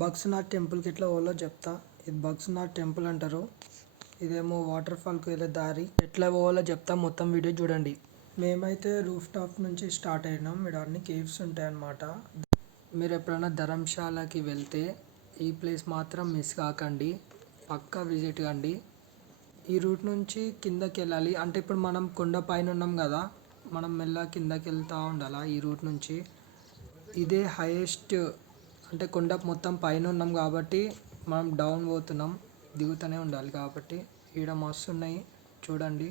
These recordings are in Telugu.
బగ్స్నాథ్ టెంపుల్కి ఎట్లా పోవాలో చెప్తా. ఇది బగ్స్నాథ్ టెంపుల్ అంటారు. ఇదేమో వాటర్ ఫాల్కి వెళ్ళే దారి. ఎట్లా పోవాలో చెప్తా, మొత్తం వీడియో చూడండి. మేమైతే రూఫ్ టాప్ నుంచి స్టార్ట్ అయినాం. ఇక్కడ అన్ని కేవ్స్ ఉంటాయన్నమాట. మీరు ఎప్పుడైనా ధర్మశాలకి వెళ్తే ఈ ప్లేస్ మాత్రం మిస్ కాకండి, పక్కా విజిట్ కండి. ఈ రూట్ నుంచి కిందకి వెళ్ళాలి. అంటే ఇప్పుడు మనం కొండ పైన ఉన్నాం కదా, మనం మెల్ల కిందకి వెళ్తూ ఉండాలి. ఈ రూట్ నుంచి ఇదే హైయెస్ట్, అంటే కొండ మొత్తం పైన ఉన్నాం కాబట్టి మనం డౌన్ పోతున్నాం, దిగుతూనే ఉండాలి. కాబట్టి ఈడ మస్తు ఉన్నాయి చూడండి.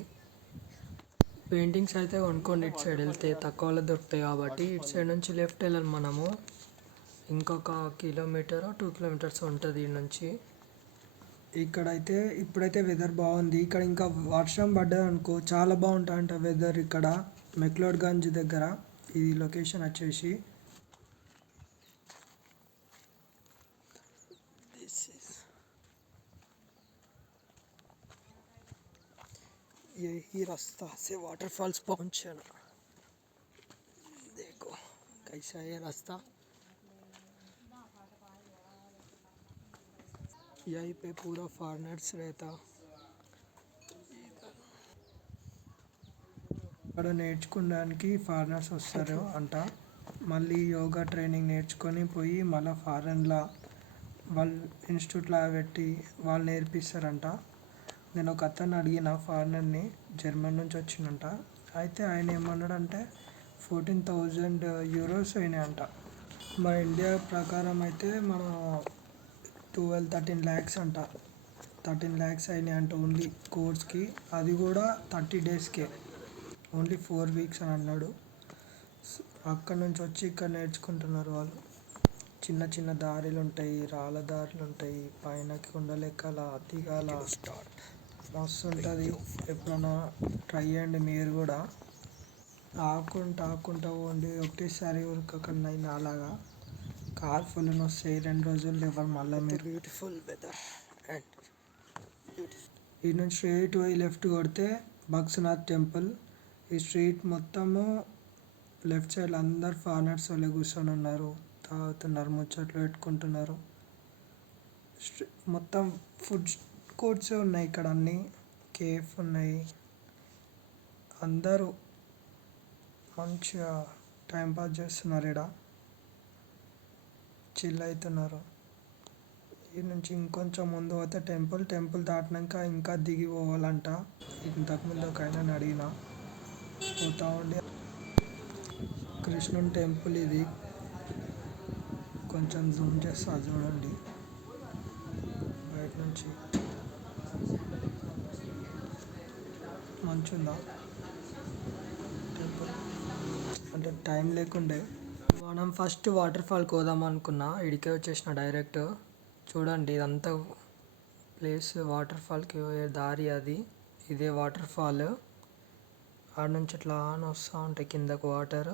పెయింటింగ్స్ అయితే కొనుక్కోండి, ఇటు సైడ్ వెళ్తే తక్కువలో దొరుకుతాయి. కాబట్టి ఇటు సైడ్ నుంచి లెఫ్ట్ వెళ్ళాలి మనము. ఇంకొక 1 కిలోమీటర్ 2 కిలోమీటర్స్ ఉంటుంది ఈ నుంచి. ఇక్కడైతే ఇప్పుడైతే వెదర్ బాగుంది. ఇక్కడ ఇంకా వర్షం పడ్డది అనుకో చాలా బాగుంటుందంట వెదర్. ఇక్కడ మెక్లోడ్గంజ్ దగ్గర ఇది లొకేషన్ వచ్చేసి. यही रास्ता से वाटरफॉल्स पहुंचना। देखो कैसा है रास्ता। यहीं पे पूरा फॉरेनर्स रहता. ఇక్కడ నేర్చుకోవడానికి ఫారినర్స్ వస్తారు అంట. మళ్ళీ యోగా ట్రైనింగ్ నేర్చుకొని పోయి మళ్ళీ ఫారెన్లో వాళ్ళు ఇన్స్టిట్యూట్లో పెట్టి వాళ్ళు నేర్పిస్తారంట. నేను ఒక అతన్ని అడిగిన, ఫారినర్ని, జర్మన్ నుంచి వచ్చిందంట. అయితే ఆయన ఏమన్నాడంటే 14,000 euros అయినాయంట. మన ఇండియా ప్రకారం అయితే మన 13 lakhs అంట. 13 lakhs అయినాయి అంట ఓన్లీ కోర్స్కి. అది కూడా 30 daysకే, ఓన్లీ 4 weeks అని అన్నాడు. అక్కడ నుంచి వచ్చి ఇక్కడ నేర్చుకుంటున్నారు వాళ్ళు. చిన్న చిన్న దారులు ఉంటాయి, రాళ్ళ దారులు ఉంటాయి, పైనకి కొండలెక్కాల, దిగాల. మస్తు ఉంటుంది. ఎప్పుడైనా ట్రై చేయండి మీరు కూడా. ఆకుంటా పోండి, ఒకటేసారి ఉరకకుండా నాలాగా. కార్ ఫుల్ వస్తాయి, 2 రోజులు లేవరు మళ్ళీ మీరు. బ్యూటిఫుల్ వెదర్ అండ్ ఈ నుంచి స్ట్రైట్ పోయి లెఫ్ట్ కొడితే బగ్స్నాథ్ టెంపుల్. ఈ స్ట్రీట్ మొత్తము లెఫ్ట్ సైడ్ అందరు ఫారినర్స్ వాళ్ళే కూర్చొని ఉన్నారు, తాగుతున్నారు, ముచ్చట్లు పెట్టుకుంటున్నారు. మొత్తం ఫుడ్ కోర్ట్స్ ఉన్నాయి ఇక్కడ, అన్నీ కేఫ్ ఉన్నాయి. అందరూ మంచిగా టైంపాస్ చేస్తున్నారు, ఇక్కడ చిల్ అవుతున్నారు. ఈ నుంచి ఇంకొంచెం ముందు పోతే టెంపుల్ దాటినాక ఇంకా దిగి పోవాలంట. ఇంతకుముందు ఒక ఆయన అడిగిన, పోతా ఉండి. కృష్ణుని టెంపుల్ ఇది. కొంచెం జూమ్ చేస్తా చూడండి బయట నుంచి. మంచిగా టెంపుల్, అంటే టైం లేకుండే. మనం ఫస్ట్ వాటర్ ఫాల్కి పోదాం అనుకున్నా, ఇడికే వచ్చేసిన డైరెక్ట్. చూడండి ఇదంతా ప్లేస్ వాటర్ ఫాల్కి పోయే దారి అది. ఇదే వాటర్ ఫాల్. ఆడ నుంచి ఇట్లా వస్తూ ఉంటాయి కిందకు వాటర్.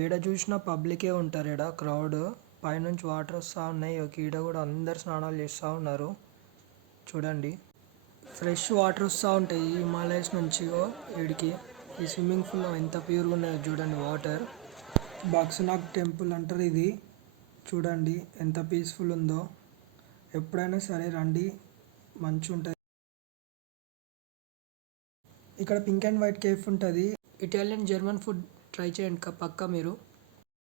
ఏడ చూసినా పబ్లికే ఉంటారు, ఈడ క్రౌడ్. పైనుంచి వాటర్ వస్తూ ఉన్నాయి. ఈడ కూడా అందరు స్నానాలు చేస్తూ ఉన్నారు చూడండి. ఫ్రెష్ వాటర్ వస్తూ ఉంటాయి ఈ హిమాలయస్ నుంచి ఈడికి. ఈ స్విమ్మింగ్ పూల్లో ఎంత ప్యూర్గా ఉన్నాయో చూడండి వాటర్. బగ్స్నాథ్ టెంపుల్ అంటారు ఇది. చూడండి ఎంత పీస్ఫుల్ ఉందో. ఎప్పుడైనా సరే రండి, మంచిగా ఉంటుంది. ఇక్కడ పింక్ అండ్ వైట్ కేఫ్ ఉంటుంది. ఇటాలియన్ జర్మన్ ఫుడ్ ట్రై చేయండి పక్కా మీరు.